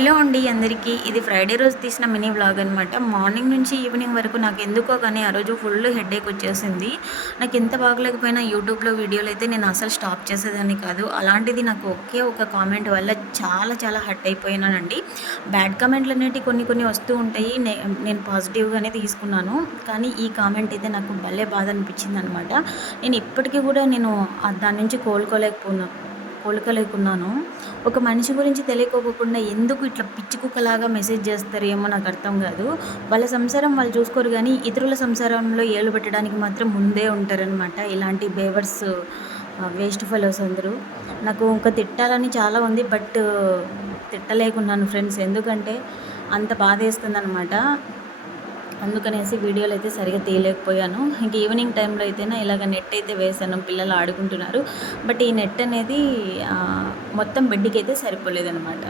Hello అండి అందరికీ. ఇది ఫ్రైడే రోజు తీసిన మినీ వ్లాగ్ అనమాట. మార్నింగ్ నుంచి ఈవినింగ్ వరకు నాకు ఎందుకో కానీ ఆ రోజు ఫుల్ హెడేక్ వచ్చేసింది. నాకు ఎంత బాగలేకపోయినా యూట్యూబ్‌లో వీడియోలు అయితే నేను అసలు స్టాప్ చేసేదాన్ని కాదు. అలాంటిది నాకు ఒకే ఒక కామెంట్ వల్ల చాలా చాలా హర్ట్ అయిపోయానండి. బ్యాడ్ కామెంట్లు అనేటివి కొన్ని కొన్ని వస్తూ ఉంటాయి. నేను పాజిటివ్‌గానే తీసుకున్నాను. కానీ ఈ కామెంట్ అయితే నాకు భలే బాధ అనిపించిందనమాట. నేను ఇప్పటికి కూడా దాని నుంచి కోలుకోలేకున్నాను. ఒక మనిషి గురించి తెలియకోకుండా ఎందుకు ఇట్లా పిచ్చి కుక్కలాగా మెసేజ్ చేస్తారేమో నాకు అర్థం కాదు. వాళ్ళ సంసారం వాళ్ళు చూసుకోరు గానీ, ఇతరుల సంసారంలో ఏలు పెట్టడానికి మాత్రం ముందే ఉంటారనమాట. ఇలాంటి బేవర్స్ వేస్ట్ ఫెలోస్ అందరూ. నాకు ఇంకా తిట్టాలని చాలా ఉంది. బట్ తిట్టలేకున్నాను ఫ్రెండ్స్. ఎందుకంటే అంత బాధేస్తుందనమాట. అందుకనేసి వీడియోలు అయితే సరిగ్గా తీయలేకపోయాను. ఇంక ఈవినింగ్ టైంలో అయితేనే ఇలాగ నెట్ అయితే వేశాను. పిల్లలు ఆడుకుంటున్నారు. బట్ ఈ నెట్ అనేది మొత్తం బెడ్‌కైతే సరిపోలేదనమాట.